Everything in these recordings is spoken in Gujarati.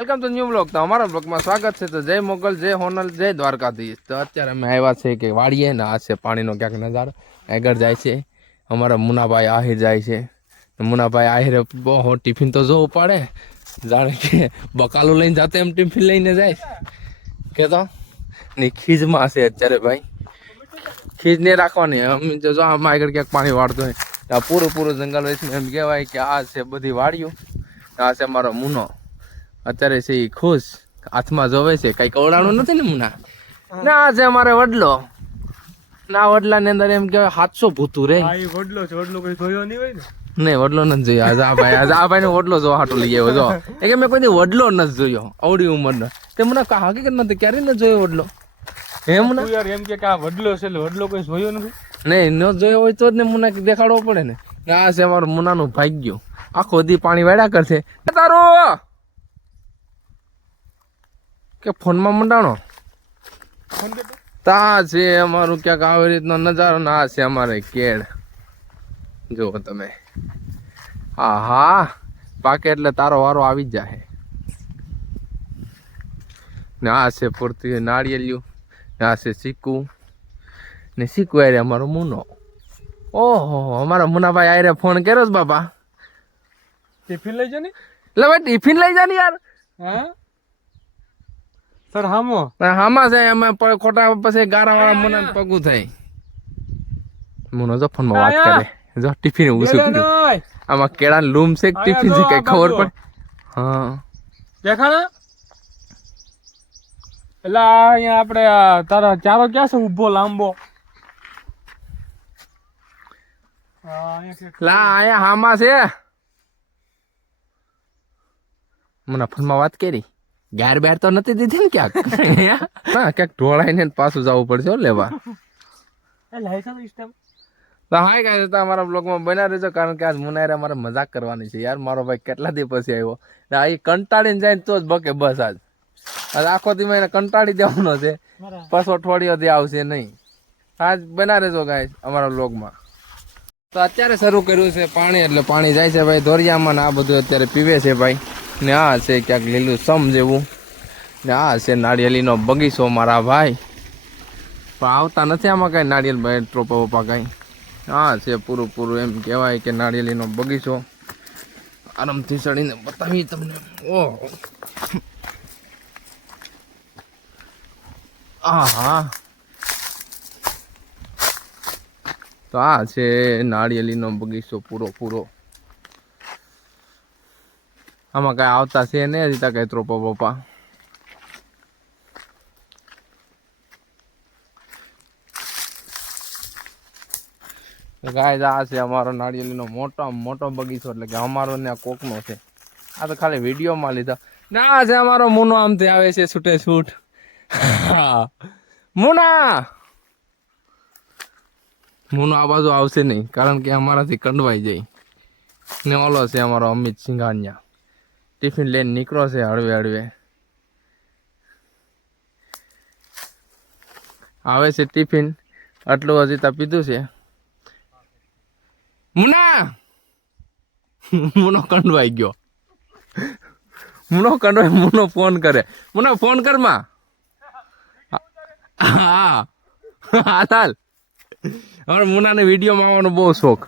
વેલકમ ટુ ન્યુ બ્લોગ તો અમારા બ્લોગમાં સ્વાગત છે. તો જય મોગલ, જય હોનલ, જય દ્વારકાધીશ. તો અત્યારે અમે આવ્યા છે કે વાડીએ ને આ છે પાણીનો ક્યાંક નજારો. આગળ જાય છે. અમારા મુનાભાઈ આહિર જાય છે. મુનાભાઈ આહિર બહુ ટિફિન તો જોવું પડે જાણે કે બકાલું લઈને જાતે એમ ટિફિન લઈને જાય. કે તો ની ખીજમાં હશે અત્યારે ભાઈ. ખીજ નહીં રાખવાની. અમે જો આમાં આગળ ક્યાંક પાણી વાળતું હોય. પૂરું પૂરું જંગલ હોય છે. એમ કહેવાય કે આ છે બધી વાડીઓ. આ છે અમારો મુનો. અત્યારે છે એ ખુશ. હાથમાં જોવે છે. કઈ કવડાણું નથી ને મુના? ના છે અમારે વડલો. ના વડલા ની અંદર એમ કે સાતસો ભૂતું રે. વડલો છે. વડલો કોઈ જોયો નહીં હોય ને? નહીં વડલો નથી જોયો. આજે આ ભાઈ આજે આ ભાઈ વડલો જોવા હાટો લઈ આવ્યો જો. એ કે મેં કોઈ વડલો નથી જોયો અવડી ઉંમરનો. તે મને કા હકીકત નથી ક્યારે ન જોયો વડલો? એમ ને યાર એમ કે આ વડલો છે એટલે વડલો કોઈ જોયો નથી? નહીં ન જોયો હોય તો જ ને મુના દેખાડવો પડે ને. આ છે અમારું મુનાનું ભાગ્યું. આખો દી પાણી વાળ્યા કરશે. તારું! કે ફોનમાં મંડાણો? તા છે અમારું ક્યાંક આવી રીતનો નજારો ને આ છે અમારે કેળ. જુઓ તમે. હા હા પાકે એટલે તારો વારો આવી જ જાય ને આ છે પૂરતી નાળિયેરિયું ને આ છે સિક્કુ ને સિક્કુ આરે અમારો મુનો. ઓહો અમારા મુનાભાઈ આરે ફોન કર્યો છે બાપા. ટિફિન લઈ જા ને એટલે ભાઈ ટિફિન લઈ જા ને યાર. હા? સર હામો? હામાં છે અમે ખોટા પછી ગારા વાળા મુના પગું થાય. મુનો જો ફોનમાં વાત કરે. જો ટિફિન નાય. આમાં કેળા લૂમ છે ટિફિન છે કઈ ખબર પડે? હા. દેખાણા એટલે અહીંયા આપણે તારા ચારો ક્યાં છે? ઊભો લાંબો. લા અહીંયા હામાં છે. મને ફોનમાં વાત કરી. ગાર બેર તો નથી દીધી ને ક્યાંક? હા ક્યાંક ઢોળાઈને પાછું જવું પડશે હો લેવા. તો હાય ગાય તો અમારા બ્લોગમાં બન્યા રહેજો કારણ કે આજ મુનારે અમારે મજાક કરવાની છે યાર. મારો ભાઈ કેટલા દિવસ પછી આવ્યો? ને આ કંટાળીને જાય ને તો જ બકે બસ આજ. આજ આખો દી એને કંટાળી દેવાનો છે. પાછો અઠવાડિયાથી આવશે નહીં. આજ બના રહેજો ગાય અમારા બ્લોગમાં તો અત્યારે શરૂ કર્યું છે પાણી એટલે પાણી જાય છે ભાઈ. દોરિયામાં ને આ બધું અત્યારે પીવે છે ભાઈ. ને આ છે ક્યાંક લીલું સમ જેવું. ને આ છે નાળિયેરીનો બગીચો મારા ભાઈ. પણ આવતા નથી આમાં કાંઈ નાળિયેર ભાઈ ટ્રોપા વોપા કાંઈ. હા છે પૂરું પૂરું એમ કહેવાય કે નાળિયેરીનો બગીચો. આરામથી ચડીને બતાવી તમને. ઓહ આ હા તો આ છે નાળિયેરીનો બગીચો પૂરો પૂરો. આમાં કાંઈ આવતા છે નહીં હજી કાંઈ ત્રોપા બોપા. ગાય છે અમારો નાળિયેરીનો મોટો મોટો બગીચો, એટલે કે અમારો ને કોકનો છે. આ તો ખાલી વિડીયોમાં લીધા. ના છે અમારો મુનો આમથી આવે છે છૂટે છૂટ. મુના! મુનો આ બાજુ આવશે નહીં, કારણ કે અમારાથી કંડવાઈ જાય. ને ઓલો છે અમારો અમિત સિંઘાનિયા. ટિફિન લઈને નીકળો છે હળવે હળવે. આવે છે ટિફિન. આટલું હજી તા પીધું છે? મુના! મુનો કંડવાઈ ગયો. મુનો કંડવાઈ, મુનો ફોન કરે. મુનો, ફોન કરમાં. હા. હા ચાલ હવે મુનાને વિડીયોમાં આવવાનો બહુ શોખ.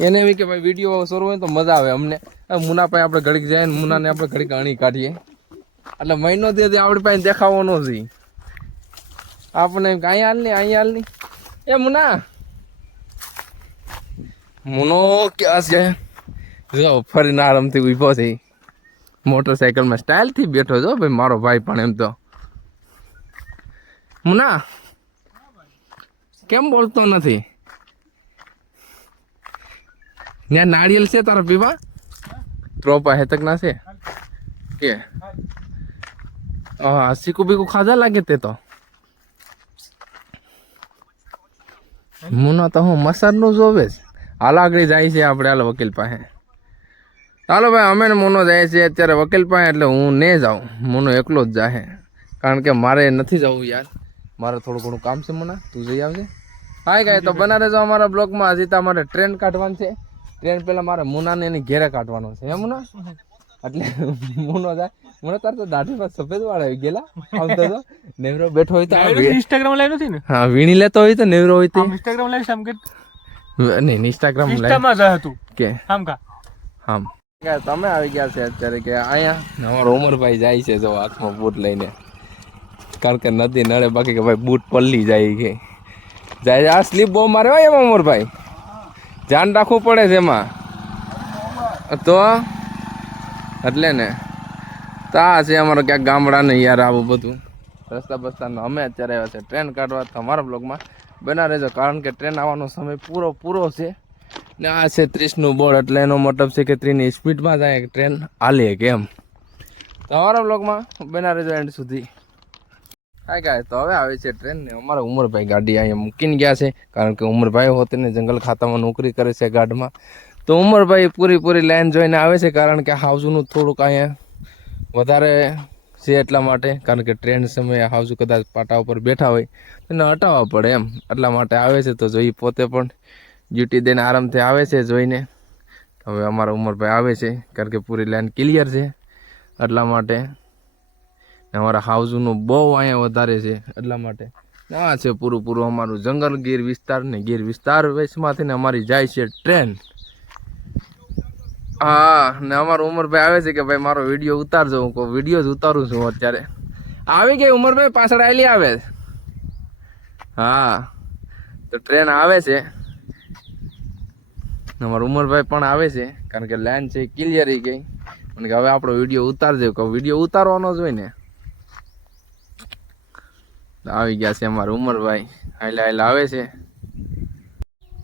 એને એવી કે ભાઈ વીડિયો શરૂ હોય તો મજા આવે. અમને મુના પાસે આપણે ઘડીક જાય ને મુનાને આપણે ઘડીક અણી કાઢીએ. એટલે મહિનો દે આપણી પાસે દેખાવો ન આપણને આપણે એમ કે અહીંયા હાલ નહીં અહીંયા હાલ નહીં એ મુના. મુનો, ક્યાં છે? જો, ફરીને આરામથી ઊભો થઈ મોટરસાયકલમાં સ્ટાઇલથી બેઠો છો? ભાઈ, મારો ભાઈ પણ એમ તો. મુના, કેમ બોલતો નથી? ત્યાં નાળિયેર છે તારા પીવા? ત્રોપા હેતક ના છે? કે? હા સીકુ બીકુ ખાધા લાગે તે તો. મુના તો હું મસારનું જોવે છે હાલ આગળ જાય છે આપણે હાલ વકીલ પાસે. ચાલો ભાઈ, અમે ને મોનો જાય છે અત્યારે વકીલ પાસે એટલે હું ને જાઉં. મોનો એકલો જ જાહે. કારણ કે મારે નથી જવું યાર. મારે થોડું ઘણું કામ છે મને. તું જઈ આવજે. હા ગાય તો બનારે જો અમારા બ્લોકમાં હજી તો અમારે ટ્રેન કાઢવાની છે. ટ્રેન પહેલાં મારે મુનાને એની ઘેરે કાઢવાનો છે હે મુના? એટલે મુનો જાય. મને તાર તો દાઢી પર સફેદ વાળ આવી ગયેલા? આમ તો. નેવરો બેઠો હોય તો ઇન્સ્ટાગ્રામ લાઈવ નથી ને? હા વીણી લેતો હોય તો નેવરો હોય તો. ઇન્સ્ટાગ્રામ લાઈવ આમ કે નહીં ઇન્સ્ટાગ્રામ લાઈવ ઇન્સ્ટામાં જાય હતું. કે? આમ કા? આમ. તમે આવી ગયા છે અત્યારે કે અહીંયા? અમારો ઉમરભાઈ જાય છે જો હાથમાં બૂટ લઈને. કારણ કે નદી નડે બાકી કે ભાઈ બૂટ પલ્લી જાય કે જાય આ સ્લીપ બહુ મારે હોય એમાં ઉમરભાઈ? ધ્યાન રાખવું પડે છે એમાં. તો, એટલે ને. તા છે અમારો ક્યાંક ગામડાને યાર આવું બધું. રસ્તા બસ્તાનો અમે અત્યારે આવ્યા છે ટ્રેન કાઢવા. તમારા બ્લોગમાં બના રહેજો, કારણ કે ટ્રેન આવવાનો સમય પૂરો પૂરો છે. ને આ છે ત્રીસનું બોર્ડ, એટલે એનો મતલબ છે કે ત્રીની સ્પીડમાં જાય ટ્રેન હાલે કે એમ. તમારા બ્લોગમાં બના રહેજો એન્ડ સુધી. હા ગાય તો હવે આવે છે ટ્રેન ને. અમારા ઉમરભાઈ ગાડી અહીંયા મૂકીને ગયા છે, કારણ કે ઉમરભાઈ હોતે ને જંગલ ખાતામાં નોકરી કરે છે ગાઢમાં તો ઉમરભાઈ પૂરી પૂરી લાઈન જોઈને આવે છે, કારણ કે હાઉસનું થોડુંક અહીંયા વધારે છે એટલા માટે, કારણ કે ટ્રેન સમયે હાઉસ કદાચ પાટા ઉપર બેઠા હોય એને હટાવવા પડે એમ. એટલા માટે આવે છે, તો જોઈ પોતે પણ ડ્યુટી દઈને આરામથી આવે છે જોઈને. હવે અમારા ઉમરભાઈ આવે છે, કારણ કે પૂરી લાઈન ક્લિયર છે. એટલા માટે અમારા હાઉસનું બહુ અહીંયા વધારે છે એટલા માટે. આ છે પૂરું પૂરું અમારું જંગલ ગીર વિસ્તાર ને ગીર વિસ્તાર વેચમાંથી ને અમારી જાય છે ટ્રેન. હા, ને અમારો ઉમરભાઈ આવે છે કે ભાઈ મારો વીડિયો ઉતારજો, હું કહું વીડિયો જ ઉતારું છું અત્યારે. આવી ગઈ ઉમરભાઈ, પાછળ આવેલી આવે. હા, તો ટ્રેન આવે છે. અમારા ઉમરભાઈ પણ આવે છે, કારણ કે લાઈન છે ક્લિયર ગઈ. અને કે હવે આપણો વીડિયો ઉતારજો કહું વીડિયો ઉતારવાનો જ હોય ને. આવી ગયા છે અમારા ઉમરભાઈ. હાઈલા હાઈલા આવે છે.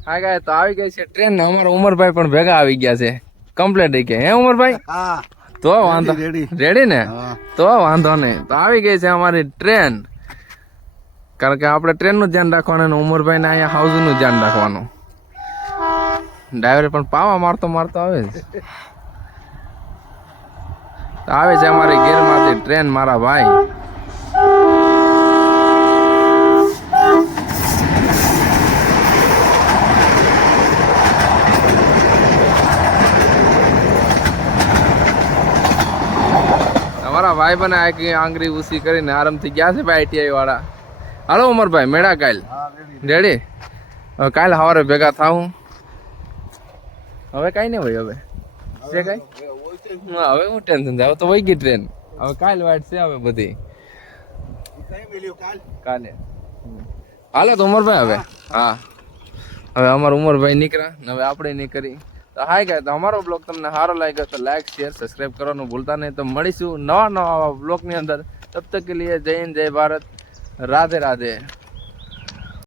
હા ગાય તો આવી ગઈ છે ટ્રેન ને અમારા ઉમરભાઈ પણ ભેગા આવી ગયા છે. કમ્પ્લીટ કે હે ઉમરભાઈ? હા. તો વાંધો. રેડી ને? તો વાંધો નહીં. તો આવી ગઈ છે અમારી ટ્રેન. કારણ કે આપણે ટ્રેનનું ધ્યાન રાખવાનું અને ઉમરભાઈને અહીંયા હાઉસનું ધ્યાન રાખવાનું. ડ્રાઈવર પણ પાવા મારતો મારતો આવે છે. આવે છે અમારી ગેરમાંથી ટ્રેન મારા ભાઈ. અમારા ભાઈ બને આખી આંગળી ઉસી કરીને આરામથી ગયા છે ભાઈ આઈટીઆઈ વાળા. હાલો ઉમરભાઈ મેળા કાલ. રેડી કાલ સવારે ભેગા થાઉં. હવે કાંઈ નહીં હોય હવે. છે કાંઈ? હા હવે હું ટેન્શન થાય? તો વહી ગઈ ટ્રેન હવે કાલ વાઈટ છે હવે બધી. કાલે. હાલે તો ઉમરભાઈ હવે. હા. હવે અમારા ઉમરભાઈ નીકળ્યા. ને હવે આપણે નીકળી તો હાય ગાય તો અમારો બ્લોગ તમને સારો લાગ્યો તો લાઈક શેર સબસ્ક્રાઈબ કરવાનું ભૂલતા નહીં. તો મળીશું નવા નવા બ્લોગની અંદર. તબ તક કે લીએ જય હિન્દ, જય ભારત. રાધે રાધે.